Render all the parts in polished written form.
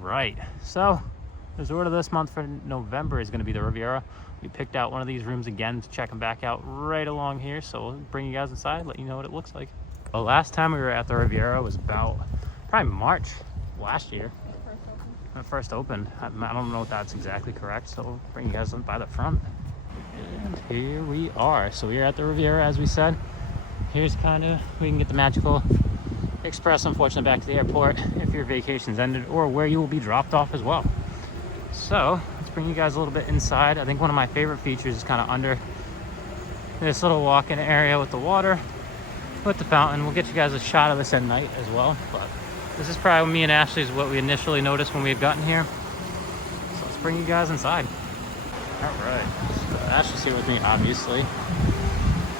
Right, so the resort of this month for November is going to be the Riviera. We picked out one of these rooms again to check them back out right along here, so we'll bring you guys inside, let you know what it looks like. The last time we were at the Riviera was about probably March last year when it first opened. I don't know if that's exactly correct, so we'll bring you guys in by the front. And here we are. So we're at the Riviera, as we said. Here's kind of, we can get the magical express, unfortunately, back to the airport if your vacation's ended, or where you will be dropped off as well. So let's bring you guys a little bit inside. I think one of my favorite features is kind of under this little walk-in area with the water, with the fountain. We'll get you guys a shot of this at night as well, but this is probably me and Ashley's what we initially noticed when we had gotten here. So let's bring you guys inside. All right, so Ashley's here with me, obviously.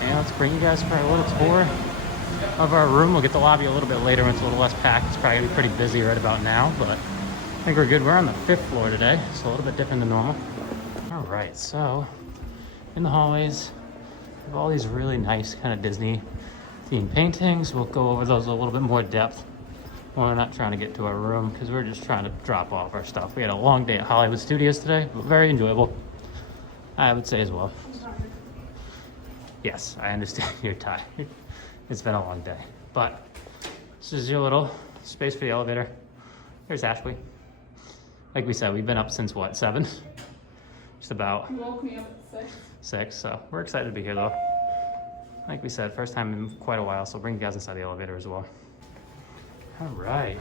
And let's bring you guys for a little tour of our room. We'll get the lobby a little bit later when it's a little less packed. It's probably gonna be pretty busy right about now, but I think we're good. We're on the 5th floor today, so a little bit different than normal. All right, so in the hallways, we have all these really nice kind of Disney themed paintings. We'll go over those a little bit more depth. We're not trying to get to our room because we're just trying to drop off our stuff. We had a long day at Hollywood Studios today, but very enjoyable, I would say as well. Yes, I understand you're tired. It's been a long day, but this is your little space for the elevator. There's Ashley. Like we said, we've been up since what, 7? Just about. You woke me up at 6. 6, so we're excited to be here though. Like we said, first time in quite a while, so bring you guys inside the elevator as well. All right.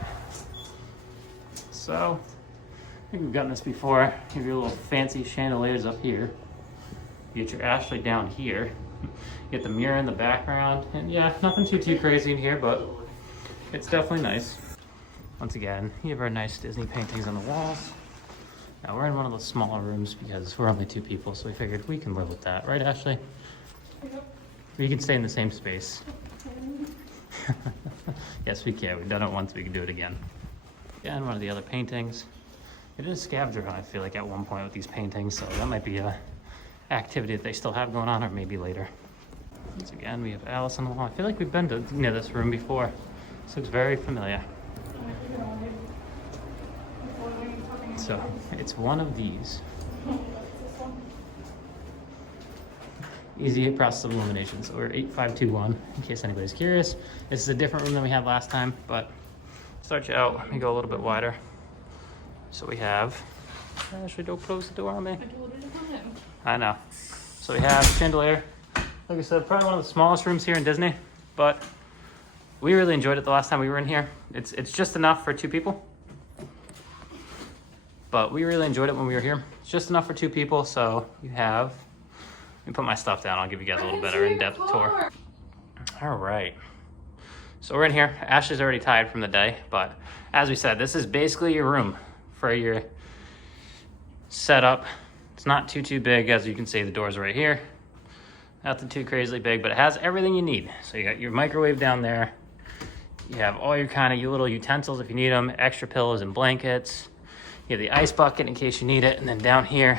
So, I think we've gotten this before. Give you a little fancy chandeliers up here. You get your Ashley down here. You get the mirror in the background, and yeah, nothing too crazy in here, but it's definitely nice. Once again, you have our nice Disney paintings on the walls. Now we're in one of the smaller rooms because we're only 2 people, so we figured we can live with that, right, Ashley? Yep. We can stay in the same space. Yes, we can. We've done it once, we can do it again. Yeah, and one of the other paintings. It is scavenger hunt, I feel like, at one point with these paintings, so that might be a activity that they still have going on, or maybe later. Once again, we have Alice on the wall. I feel like we've been to this room before. This looks very familiar. So it's one of these. Easy process of elimination. So we're 8521, in case anybody's curious. This is a different room than we had last time, but start you out. Let me go a little bit wider. So we have, Actually, don't close the door on me. I told her to come in. I know. So we have chandelier. Like I said, probably one of the smallest rooms here in Disney, but we really enjoyed it the last time we were in here. It's just enough for 2 people. But we really enjoyed it when we were here. It's just enough for 2 people, so you have... Let me put my stuff down. I'll give you guys a little better in-depth tour. All right. So we're in here. Ashley's already tired from the day, but as we said, this is basically your room for your setup. It's not too big. As you can see, the doors are right here. Nothing too crazily big, but it has everything you need. So you got your microwave down there. You have all your kind of your little utensils if you need them, extra pillows and blankets. You have the ice bucket in case you need it. And then down here,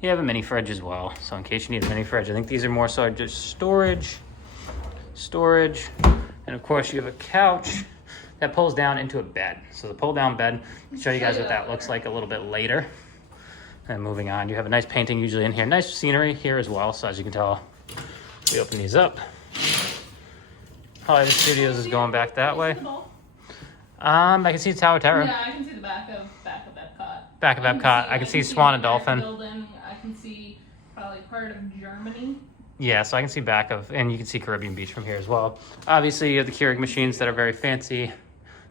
you have a mini fridge as well. So in case you need a mini fridge, I think these are more so just storage. And of course you have a couch that pulls down into a bed. So the pull down bed, I'll show you guys what that looks like a little bit later. And moving on, you have a nice painting usually in here. Nice scenery here as well. So as you can tell, we open these up. Hollywood Studios is going back that way. I can see Tower Terror. Yeah, I can see the back of Epcot. Back of Epcot. I can see Swan and Dolphin. Building. I can see probably part of Germany. Yeah, so I can see back of, and you can see Caribbean Beach from here as well. Obviously, you have the Keurig machines that are very fancy.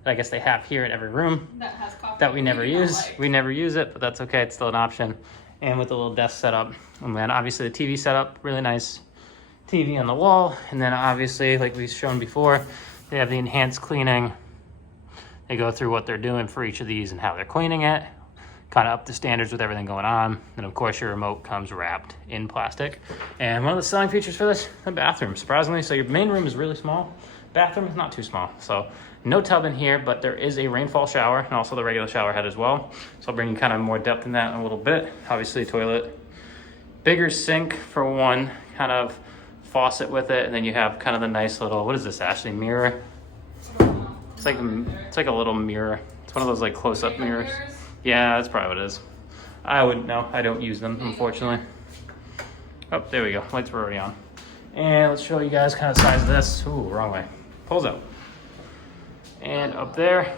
That I guess they have here in every room. That has coffee. That we never use. We never use it, but that's okay. It's still an option. And with the little desk setup. And then obviously the TV setup, really nice TV on the wall. And then obviously, like we've shown before, they have the enhanced cleaning. They go through what they're doing for each of these and how they're cleaning it. Kind of up to standards with everything going on. And of course your remote comes wrapped in plastic. And one of the selling features for this, the bathroom, surprisingly. So your main room is really small. Bathroom is not too small. So no tub in here, but there is a rainfall shower and also the regular shower head as well. So I'll bring you kind of more depth in that in a little bit. Obviously toilet, bigger sink for one, kind of faucet with it. And then you have kind of the nice little, what is this, Ashley, mirror? It's like a little mirror. It's one of those like close-up mirrors. Yeah, that's probably what it is. I wouldn't know. I don't use them, unfortunately. Oh, there we go. Lights were already on. And let's show you guys kind of the size of this. Ooh, wrong way. Pulls out. And up there.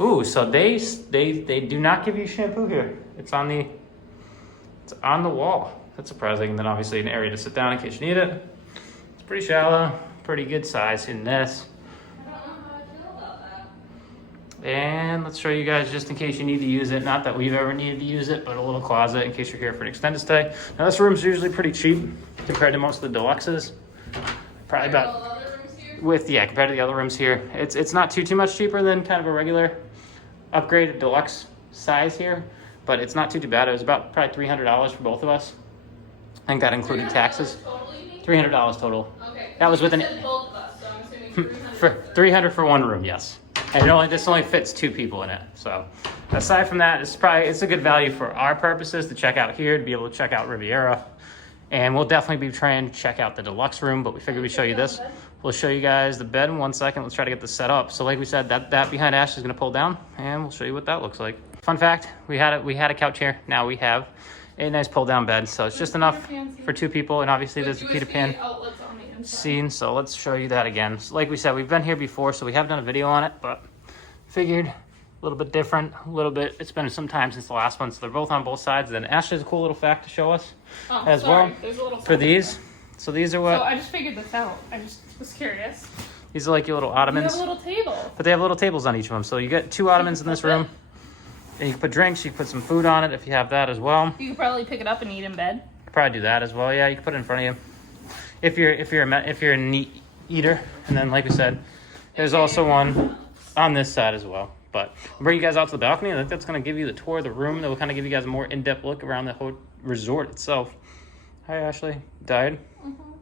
Ooh, so they do not give you shampoo here. It's on the wall. That's surprising. And then obviously an area to sit down in case you need it. It's pretty shallow, pretty good size in this. I don't know how I feel about that. And let's show you guys just in case you need to use it. Not that we've ever needed to use it, but a little closet in case you're here for an extended stay. Now this room's usually pretty cheap compared to most of the deluxes. Probably about compared to the other rooms here. It's not too much cheaper than kind of a regular upgraded deluxe size here, but it's not too bad. It was about probably $300 for both of us. I think that included taxes. $300 total. Okay. That was with an both of us, so I'm assuming 300 for 300 for one room, yes. And this only fits 2 people in it. So aside from that, it's a good value for our purposes to check out here, to be able to check out Riviera. And we'll definitely be trying to check out the deluxe room, but we figured we'd show you this. We'll show you guys the bed in 1 second. Let's try to get this set up. So like we said, that behind Ash is gonna pull down, and we'll show you what that looks like. Fun fact, we had a couch here. Now we have a nice pull down bed. So it's just enough for 2 people. And obviously there's a Peter Pan scene. So let's show you that again. So like we said, we've been here before, so we have done a video on it, but figured a little bit different, it's been some time since the last one, so they're both on both sides. And then Ash has a cool little fact to show us well There's a little for these. So these are what. So I just figured this out. I just was curious. These are like your little ottomans. You have a little table. But they have little tables on each of them. So you get 2 ottomans in this room. And you can put drinks, you can put some food on it if you have that as well. You could probably pick it up and eat in bed. Probably do that as well. Yeah, you can put it in front of you. If you're a neat eater. And then like we said, there's also one on this side as well. But I'll bring you guys out to the balcony. I think that's going to give you the tour of the room. That will kind of give you guys a more in-depth look around the whole resort itself. Hi, Ashley. Died? Mm-hmm.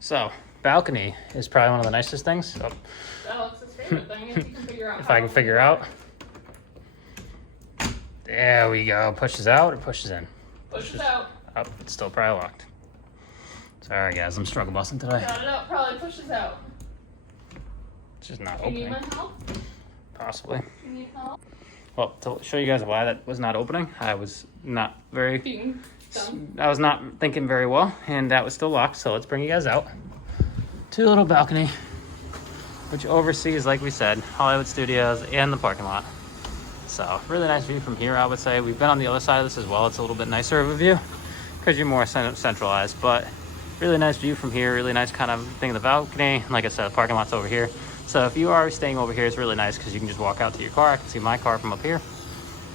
So, balcony is probably one of the nicest things. Oh. Alex's favorite thing if you can figure out If I can figure out. There we go. Pushes out or pushes in? Pushes out. Up. It's still probably locked. Sorry, guys. I'm struggle busting today. Got it out. Probably pushes out. It's just not You opening. need my help? Possibly. You need help? Well, to show you guys why that was not opening, I was not very... Being dumb. I was not thinking very well, and that was still locked, so let's bring you guys out to a little balcony, which oversees, like we said, Hollywood Studios and the parking lot. So, really nice view from here, I would say. We've been on the other side of this as well. It's a little bit nicer of a view because you're more centralized, but really nice view from here, really nice kind of thing in the balcony. Like I said, the parking lot's over here. So if you are staying over here, it's really nice because you can just walk out to your car. I can see my car from up here.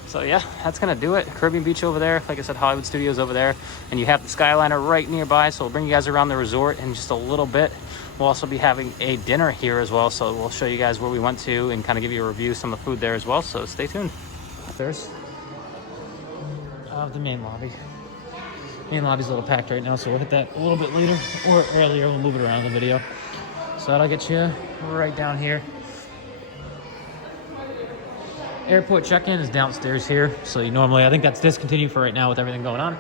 So yeah, that's gonna do it. Caribbean Beach over there. Like I said, Hollywood Studios over there. And you have the Skyliner right nearby. So we'll bring you guys around the resort in just a little bit. We'll also be having a dinner here as well. So we'll show you guys where we went to and kind of give you a review of some of the food there as well. So stay tuned. There's the main lobby. Main lobby's a little packed right now, so we'll hit that a little bit later or earlier. We'll move it around in the video. So that'll get you right down here. Airport check-in is downstairs here. So you normally, I think that's discontinued for right now with everything going on.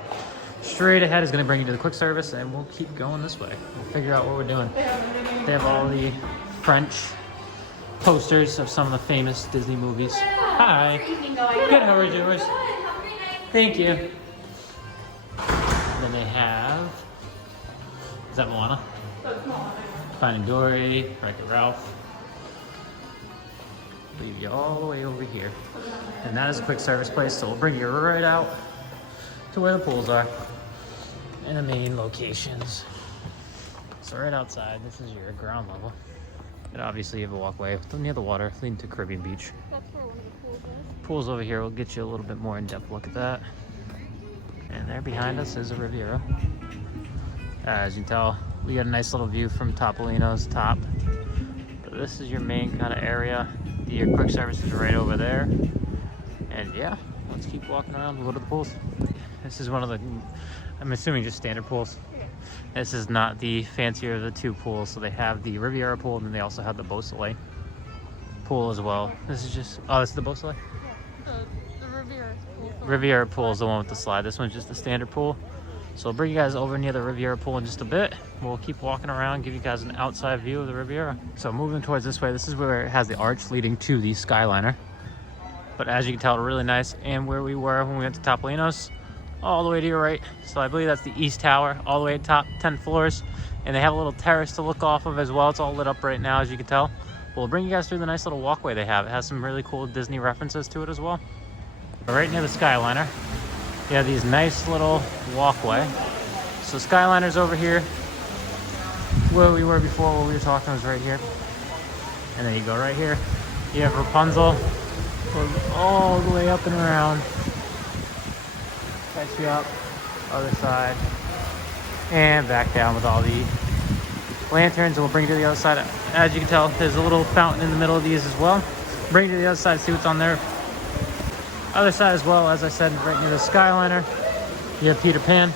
Straight ahead is gonna bring you to the quick service and we'll keep going this way. We'll figure out what we're doing. They have all the French posters of some of the famous Disney movies. Hi. Good, how are you doing? Thank you. And then they have, is that Moana? Finding Dory, Wreck-It Ralph. Leave you all the way over here. And that is a quick service place, so we'll bring you right out to where the pools are and the main locations. So right outside, this is your ground level. And obviously you have a walkway near the water leading to Caribbean Beach. That's where one of the pools is. Pools over here will get you a little bit more in-depth look at that. And there behind us is a Riviera. As you can tell, we got a nice little view from Topolino's top. But this is your main kind of area. Your quick service is right over there. And yeah, let's keep walking around and go to the pools. This is one of the, I'm assuming just standard pools. This is not the fancier of the 2 pools. So they have the Riviera Pool and then they also have the Beau Soleil pool as well. This is just, oh, this is the Beau Soleil? Yeah, the Riviera Pool. Riviera Pool is the one with the slide. This one's just the standard pool. So I'll bring you guys over near the Riviera Pool in just a bit. We'll keep walking around, give you guys an outside view of the Riviera. So moving towards this way, this is where it has the arch leading to the Skyliner. But as you can tell, really nice. And where we were when we went to Topolino's, all the way to your right. So I believe that's the East Tower, all the way at top, 10 floors. And they have a little terrace to look off of as well. It's all lit up right now, as you can tell. We'll bring you guys through the nice little walkway they have. It has some really cool Disney references to it as well. Right near the Skyliner, you have these nice little walkway. So Skyliner's over here. Where we were before, what we were talking was right here. And then you go right here. You have Rapunzel. Goes all the way up and around. Catch you up, other side. And back down with all the lanterns, and we'll bring you to the other side. As you can tell, there's a little fountain in the middle of these as well. Bring you to the other side, see what's on there. Other side as well, as I said, right near the Skyliner, you have Peter Pan.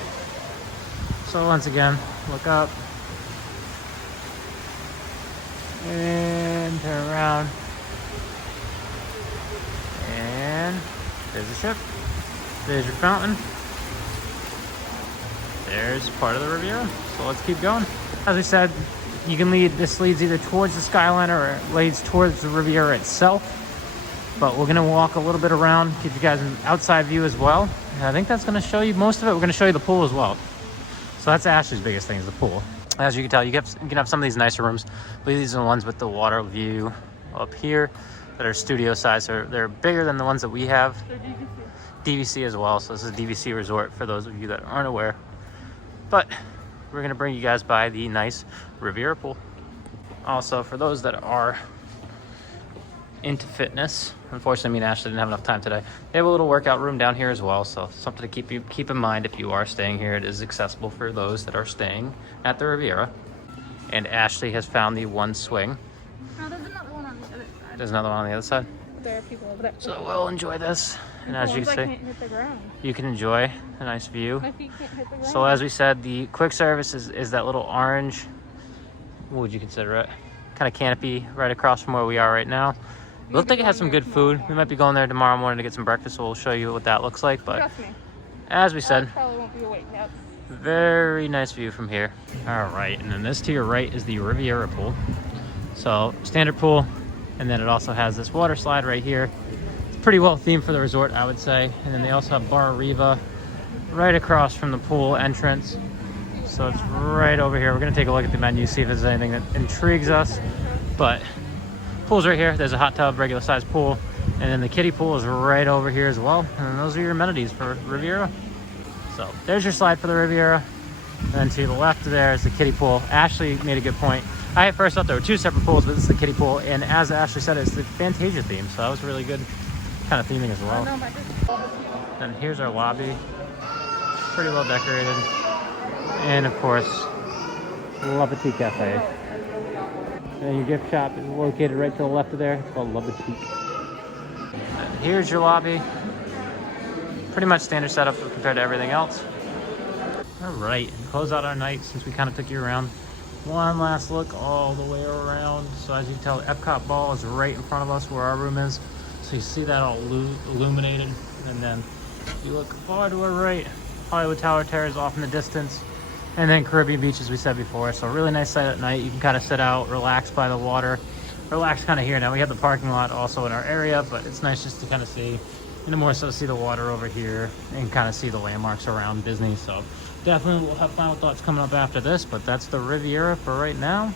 So once again, look up. And turn around. And there's the ship. There's your fountain. There's part of the Riviera. So let's keep going. As we said, you can lead, this leads either towards the Skyliner or it leads towards the Riviera itself. But we're gonna walk a little bit around, give you guys an outside view as well. And I think that's gonna show you most of it. We're gonna show you the pool as well. So that's Ashley's biggest thing, is the pool. As you can tell, you can have some of these nicer rooms. I believe these are the ones with the water view up here that are studio size. So they're bigger than the ones that we have. They're DVC as well. So this is DVC Resort for those of you that aren't aware. But we're gonna bring you guys by the nice Riviera Pool. Also, for those that are into fitness, unfortunately, me and Ashley didn't have enough time today. They have a little workout room down here as well, so something to keep in mind if you are staying here. It is accessible for those that are staying at the Riviera. And Ashley has found the one swing. No, there's another one on the other side. There's another one on the other side. There are people over there. So we'll enjoy this. And as you can see, can't hit the ground. you can enjoy a nice view. My feet can't hit the ground. So as we said, the quick service is that little orange, what would you consider it? Kind of canopy right across from where we are right now. It looked like it had some good food. We might be going there tomorrow morning to get some breakfast, so we'll show you what that looks like. But Trust me, as we said, probably won't be awake yet. very nice view from here. All right, and then this to your right is the Riviera Pool. So standard pool, and then it also has this water slide right here. It's pretty well themed for the resort, I would say. And then they also have Bar Riva right across from the pool entrance. So it's right over here. We're gonna take a look at the menu, see if there's anything that intrigues us. But pool's right here. There's a hot tub, regular size pool. And then the kiddie pool is right over here as well. And then those are your amenities for Riviera. So there's your slide for the Riviera. And then to the left there is the kiddie pool. Ashley made a good point. I at first thought there were two separate pools, but this is the kiddie pool. And as Ashley said, it's the Fantasia theme. So that was really good kind of theming as well. And here's our lobby. Pretty well decorated. And of course, La Boutique Cafe. And your gift shop is located right to the left of there. It's called La Boutique. And here's your lobby. Pretty much standard setup compared to everything else. All right, and close out our night since we kind of took you around. One last look all the way around. So as you can tell, the Epcot ball is right in front of us where our room is. So you see that all illuminated. And then you look far to our right, Hollywood Tower Terrace off in the distance. And then Caribbean Beach, as we said before. So really nice sight at night. You can kind of sit out, relax by the water. Relax kind of here. Now we have the parking lot also in our area, but it's nice just to kind of see, and more so see the water over here and kind of see the landmarks around Disney. So definitely we'll have final thoughts coming up after this, but that's the Riviera for right now.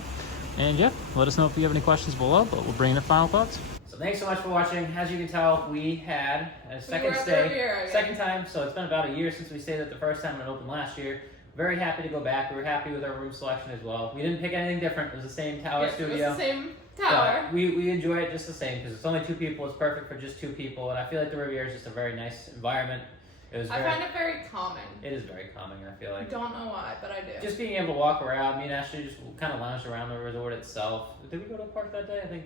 And yeah, let us know if you have any questions below, but we'll bring the final thoughts. So thanks so much for watching. As you can tell, we had a second stay, second time. So it's been about a year since we stayed at the first time and it opened last year. Very happy to go back. We were happy with our room selection as well. We didn't pick anything different. It was the same tower studio. It was the same tower. But we enjoy it just the same because it's only 2 people. It's perfect for just 2 people. And I feel like the Riviera is just a very nice environment. I find it very calming. It is very calming, I feel like. I don't know why, but I do. Just being able to walk around. Me and Ashley just kind of lounged around the resort itself. Did we go to a park that day? I think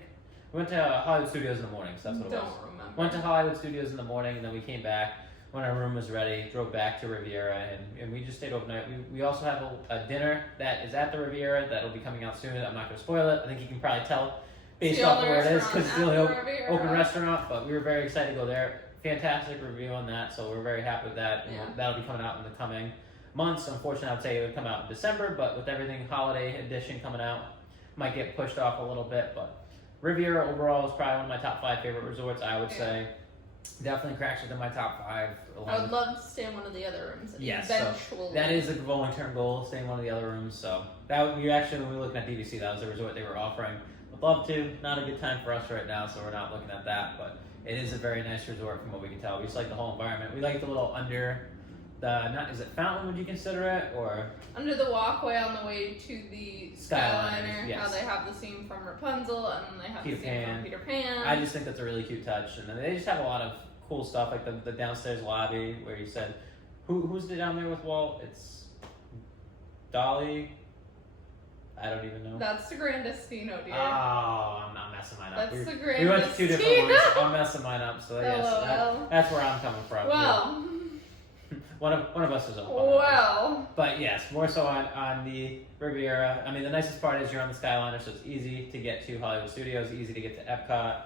we went to Hollywood Studios in the morning. So that's what it was. Don't remember. Went to Hollywood Studios in the morning and then we came back. When our room was ready, drove back to Riviera, and we just stayed overnight. We also have a dinner that is at the Riviera that'll be coming out soon. I'm not going to spoil it. I think you can probably tell based off of where it is because it's the only open restaurant. But we were very excited to go there. Fantastic review on that, so we're very happy with that. Yeah. That'll be coming out in the coming months. Unfortunately, I would say it would come out in December, but with everything holiday edition coming out, might get pushed off a little bit. But Riviera overall is probably one of my top 5 favorite resorts, I would say. Definitely cracks within my top 5. I would love to stay in one of the other rooms. Yes, Eventually. so that is a long-term goal, stay in one of the other rooms. So that would be actually, when we were looking at DVC, that was the resort they were offering. Would love to. Not a good time for us right now, so we're not looking at that. But it is a very nice resort from what we can tell. We just like the whole environment. We like the little under the, is it fountain, would you consider it, or? Under the walkway on the way to the Skyliner, yes. how they have the scene from Rapunzel and then they have the scene from Peter Pan. I just think that's a really cute touch. And then they just have a lot of cool stuff, like the downstairs lobby where you said, who's down there with Walt? It's Dolly. I don't even know. That's the Grandestino, dear. Oh, I'm not messing mine up. That's the Grandestino. We went to 2 different ones. I'm messing mine up, so yes, LOL. that's where I'm coming from. Well. One of us is on. Well. But yes, more so on the Riviera. I mean, the nicest part is you're on the Skyliner, so it's easy to get to Hollywood Studios, easy to get to Epcot.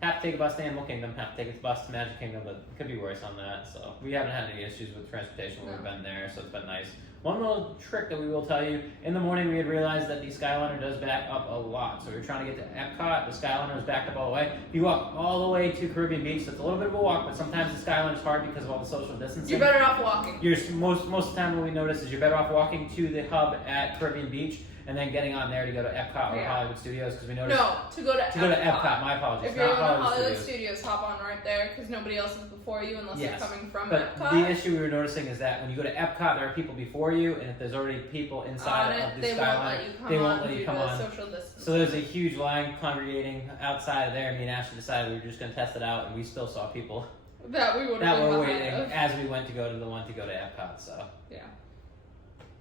Have to take a bus to Animal Kingdom, have to take a bus to Magic Kingdom, but it could be worse on that. So we haven't had any issues with transportation when we've been there, so it's been nice. One little trick that we will tell you, in the morning we had realized that the Skyliner does back up a lot. So we were trying to get to Epcot, the Skyliner was backed up all the way. You walk all the way to Caribbean Beach, so it's a little bit of a walk, but sometimes the Skyline is hard because of all the social distancing. You're better off walking. Most of the time what we notice is you're better off walking to the hub at Caribbean Beach and then getting on there to go to Epcot or Hollywood Studios, because we noticed... No, to go to Epcot, my apologies. If you're going to Hollywood Studios, hop on right there, because nobody else is before you unless you're coming from but Epcot. The issue we were noticing is that when you go to Epcot, there are people before you, and if there's already people inside of the Skyliner, they won't let you come on. Social distance. So there's a huge line congregating outside of there. Me and Ashley decided we were just going to test it out, and we still saw people that were waiting as we went to go to the one to go to Epcot. So yeah.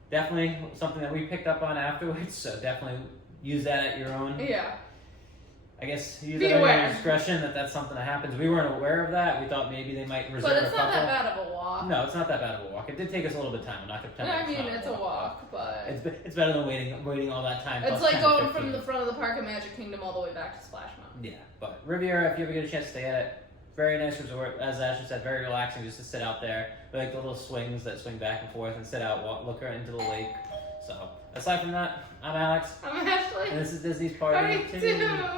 Definitely something that we picked up on afterwards, so definitely use that at your own. Yeah. I guess use it at your discretion that's something that happens. We weren't aware of that. We thought maybe they might reserve a couple. But it's not that bad of a walk. No, it's not that bad of a walk. It did take us a little bit of time. I'm not going to tell you. I mean, it's a walk, but... It's better than waiting all that time. It's like going from the front of the park at Magic Kingdom all the way back to Splash Mountain. Yeah, but Riviera, if you ever get a chance to stay at it, very nice resort. As Ashley said, very relaxing just to sit out there. We like the little swings that swing back and forth and sit out, look right into the lake. So, aside from that, I'm Alex. I'm Ashley. And this is Disney's Party. Party 2.